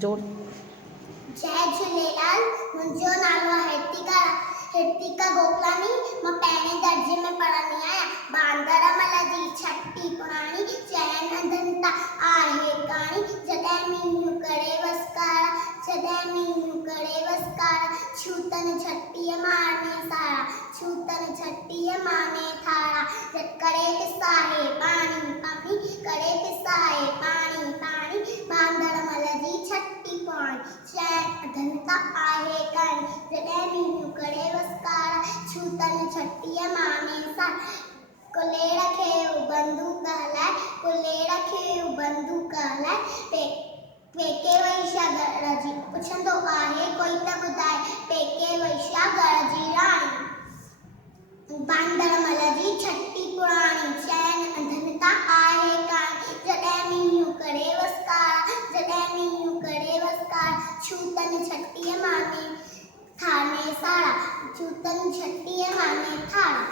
जोर। जय झूलेलाल। मुंहिंजो नालो आहे हिर्तिका गोकलानी। मां पहिरें दर्जे में पढ़ंदी आहियां। बांदर मल जी छटी पुराणी चइनि अंधनि त आहे काणी। जॾहिं मींहुं करे वसकारा, जॾहिं मींहुं करे वसकारा, छूतन छटीअ माने सारा, छूतन छटीअ माने थारा। करे किसा है पाणी पाणी, करे किसा है पाणी पाणी। बांदर मल जी छटी पुराणी चइनि अंधनि त आहे काणी। जॾहिं मींहुं करे वसकारा, छूतन छटीअ माने सारा। कुलेड़ खे बंदूक हलाए, कुलेड़ खे बंदूक हलाए, पेके वई छा घर जी पुछंदो आहे कोई त ॿुधाए, पेके वई छा घर जी राणी। बांदर मल जी छटी पुराणी चइनि अंधनि त आहे काणी। जॾहिं मींहुं करे वसकारा, जॾहिं मींहुं करे वसकारा, छूतन छटीअ माने थाने सारा, छूतन छटीअ माने थारा।